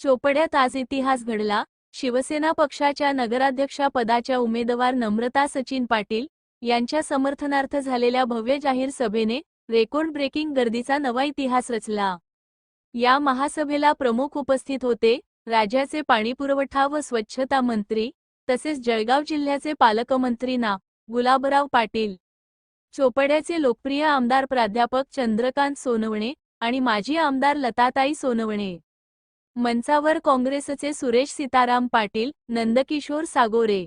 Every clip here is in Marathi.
चोपड्यात आज इतिहास घडला. शिवसेना पक्षाच्या नगराध्यक्षा पदाच्या उमेदवार नम्रता सचिन पाटील यांच्या समर्थनार्थ झालेल्या भव्य जाहीर सभेने रेकॉर्ड ब्रेकिंग गर्दीचा नवा इतिहास रचला. या महासभेला प्रमुख उपस्थित होते राज्याचे पाणीपुरवठा व स्वच्छता मंत्री तसेच जळगाव जिल्ह्याचे पालकमंत्री ना. गुलाबराव पाटील. चोपड्याचे लोकप्रिय आमदार प्राध्यापक चंद्रकांत सोनवणे आणि माजी आमदार लताताई सोनवणे. मंचावर काँग्रेसचे सुरेश सीताराम पाटील नंदकिशोर सागोरे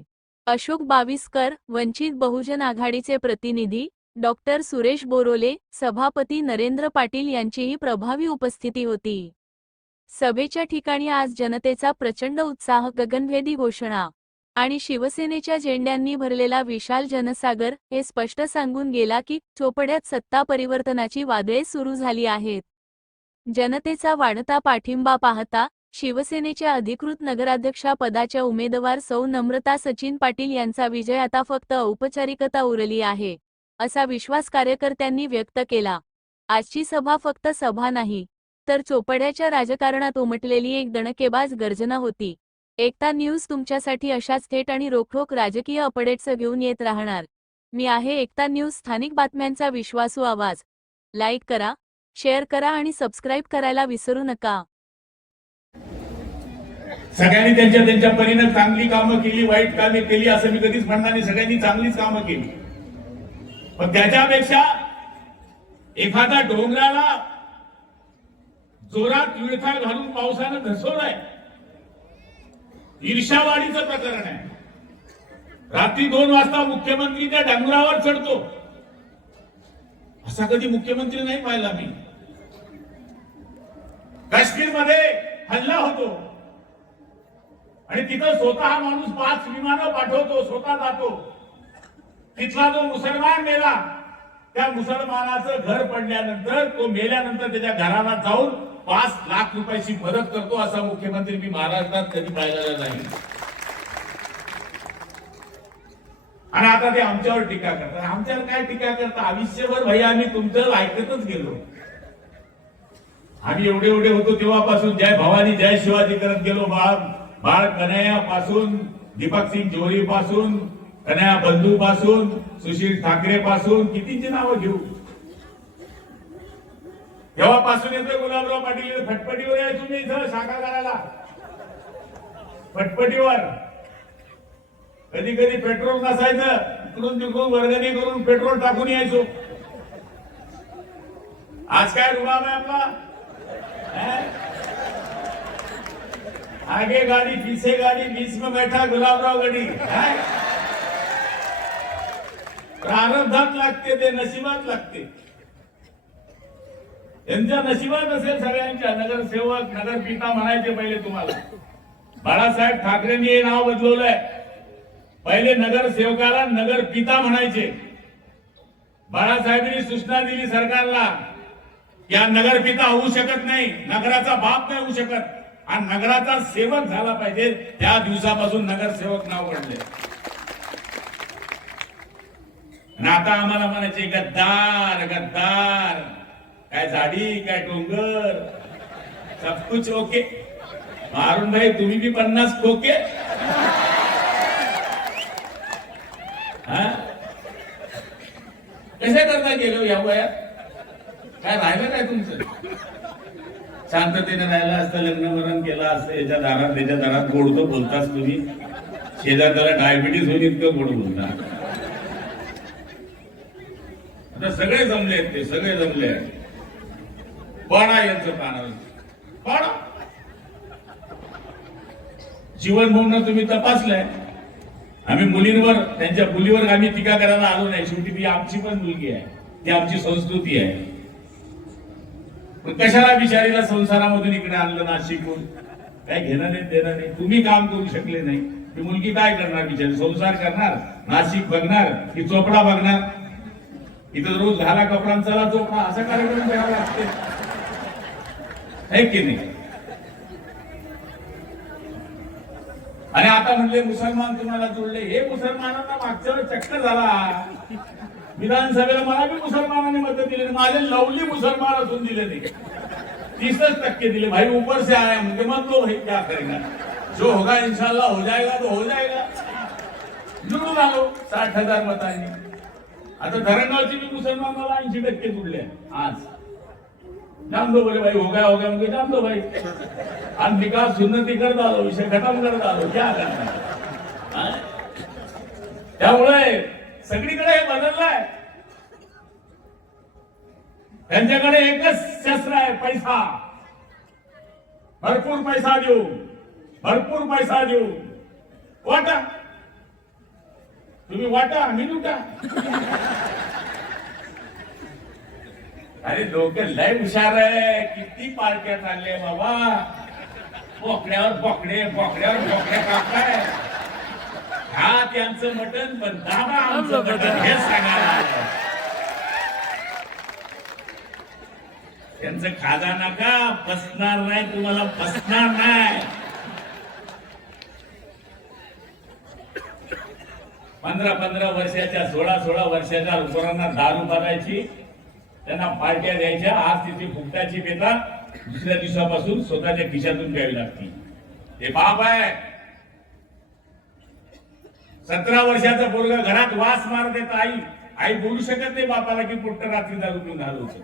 अशोक बाविस्कर वंचित बहुजन आघाडीचे प्रतिनिधी डॉक्टर सुरेश बोरोले सभापती नरेंद्र पाटील यांचीही प्रभावी उपस्थिती होती. सभेच्या ठिकाणी आज जनतेचा प्रचंड उत्साह गगनभेदी घोषणा आणि शिवसेनेच्या झेंड्यांनी भरलेला विशाल जनसागर हे स्पष्ट सांगून गेला की चोपड्यात सत्ता परिवर्तनाची वादळे सुरू झाली आहेत. जनतेचा वाढता पाठिंबा पाहता शिवसेनेच्या अधिकृत नगराध्यक्षा पदाच्या उमेदवार सौ नम्रता सचिन पाटील यांचा विजय आता फक्त औपचारिकता उरली आहे असा विश्वास कार्यकर्त्यांनी व्यक्त केला. आजची सभा फक्त सभा नाही तर चोपड्याच्या राजकारणात उमटलेली एक दणकेबाज गर्जना होती. एकता न्यूज तुमच्यासाठी अशाच थेट आणि रोखोक राजकीय अपडेट्स घेऊन येत राहणार. मी आहे एकता न्यूज स्थानिक बातम्यांचा विश्वासू आवाज. लाईक करा शेअर करा आणि सबस्क्राईब करायला विसरू नका. सगळ्यांनी त्यांच्या त्यांच्या परीनं चांगली कामं केली वाईट कामे केली असं मी कधीच म्हणणार नाही. सगळ्यांनी चांगलीच कामं केली. पण त्याच्यापेक्षा एखादा डोंगराला जोरात विळखा घालून पावसानं घसवलाय. ईर्षावाडीचं प्रकरण आहे. रात्री दोन वाजता मुख्यमंत्री त्या डोंगरावर चढतो. असा कधी मुख्यमंत्री नाही पाहिला मी. काश्मीरमध्ये हल्ला होतो. आणि तिथं स्वतः माणूस पाच विमानं पाठवतो स्वतः जातो. तिथला जो मुसलमान मेला त्या मुसलमानाचं घर पडल्यानंतर तो मेल्यानंतर त्याच्या घराला जाऊन पाच लाख रुपयाची मदत करतो असा मुख्यमंत्री मी महाराष्ट्रात कधी पाहिलेला नाही. आणि आता ते आमच्यावर टीका करतात. आमच्यावर काय टीका करतात? आयुष्यभर भैया आम्ही तुमचं ऐकतच गेलो. आम्ही एवढे एवढे होतो तेव्हापासून. जय भवानी जय शिवाजी करत गेलो. बाळ बाळ कन्हैया पासून दीपक सिंग जोरी पासून कन्हैया बंधू पासून सुशील ठाकरे पासून कितीची नावं घेऊ? तेव्हापासून येतोय गुलाबराव पाटील. फटफटीवर यायचो मी इथं शाखा करायला. फटफटीवर. कधी कधी पेट्रोल नसायचं इकडून तिकडून वर्गणी करून पेट्रोल टाकून यायचो. आज काय रुबाब आहे आपला? आगे गाड़ी पीछे गाड़ी बीच में बैठा गुलाबराव गडी. प्रारब्धात लागते ते नशिबात लागते. त्यांच्या नशिबात असेल सगळ्यांच्या नगरसेवक नगरपिता म्हणायचे पहिले तुम्हाला. बाळासाहेब ठाकरेंनी हे नाव बदलवलंय. पहिले नगरसेवकाला नगरपिता म्हणायचे. बाळासाहेबांनी सूचना दिली सरकारला या नगरपिता होऊ शकत नाही नगराचा बाप नाही होऊ शकत. हा नगराचा सेवक झाला पाहिजे त्या दिवसापासून नगरसेवक नाव पडले. आणि आता आम्हाला म्हणायचे गद्दार गद्दार काय झाडी काय डोंगर सब कुछ ओके मारून भाई तुम्ही बी पन्नास खोके हा कशा करता गेलो हो या वयात? काय राहिलं काय तुमचं? शांततेने राहिलं असतं लग्न वरण केलं असतं याच्या दारात त्याच्या दारात गोड तर बोलताच तुम्ही. शेजार त्याला डायबिटीस होईल इतकं गोड बोलता. आता सगळे जमले आहेत ते सगळे जमले आहेत. पाणा यांचं पाना पाणा जीवन म्हणून तुम्ही तपासलंय? आम्ही मुलींवर त्यांच्या मुलीवर आम्ही टीका करायला आलो नाही. शेवटी ती आमची पण मुलगी आहे. ती आमची संस्कृती आहे. पण कशाला बिचारीला संसारामधून इकडे आणलं नाशिकहून? काय घेणं नाही देणं नाही. तुम्ही काम करू शकले नाही. ती मुलगी काय करणार बिचारी? संसार करणार? नाशिक बघणार? की चोपडा बघणार? इथं रोज घाला कपड्यांचा चोपडा. असा कार्यक्रम करावा लागते. की नाही? आणि आता म्हणले मुसलमान तुम्हाला जोडले? हे मुसलमानांना मागच्या वेळेस चक्कर झाला. विधानसभेला मला बी मुसलमानांनी मत दिले नाही. माझे लवली मुसलमान असून दिले नाही. तीसच टक्के दिले. भाई ऊपर से आया म्हणजे मग तो भाई क्या करेगा? जो होगा इन्शाला हो जाएगा तो हो जाएगा. निवडून आलो साठ हजार मतांनी. आता धरणगावची मी मुसलमानाला ऐंशी टक्के जुडले. आज. नाम दो बोले भाई हो गया हो गया. मुझे दो भाई. हम विकास सुन्नती कर डालो विषय खत्म कर डालो. क्या करना त्यामुळे सगळीकडे हे बदललंय. त्यांच्याकडे एकच शस्त्र आहे पैसा. भरपूर पैसा देऊ भरपूर पैसा देऊ वाटा. तुम्ही वाटा आम्ही लुटा. अरे लोक लय हुशार आहे. किती पार्ट्या चालले बाबा. बोकड्यावर बोकडे बोकड्यावर बोकड्या कापलाय हा त्यांचं मटण पण दादा आमचं मटण. हे सांगायला. त्यांचं खाजा नका. बसणार नाही तुम्हाला बसणार नाही. पंधरा पंधरा वर्षाच्या सोळा सोळा वर्षाच्या पोरांना दारू करायची त्यांना पार्ट्या द्यायच्या. आज तिथे फुकटाची बेता दुसऱ्या दिवसापासून स्वतःच्या खिशातून द्यावी लागते. हे बाप आहे. सतरा वर्षाचा पोरगा घरात वास मारत येत आई. आई बोलू शकत नाही बापाला की पुट्ट रात्री दारू पिऊन घालवतो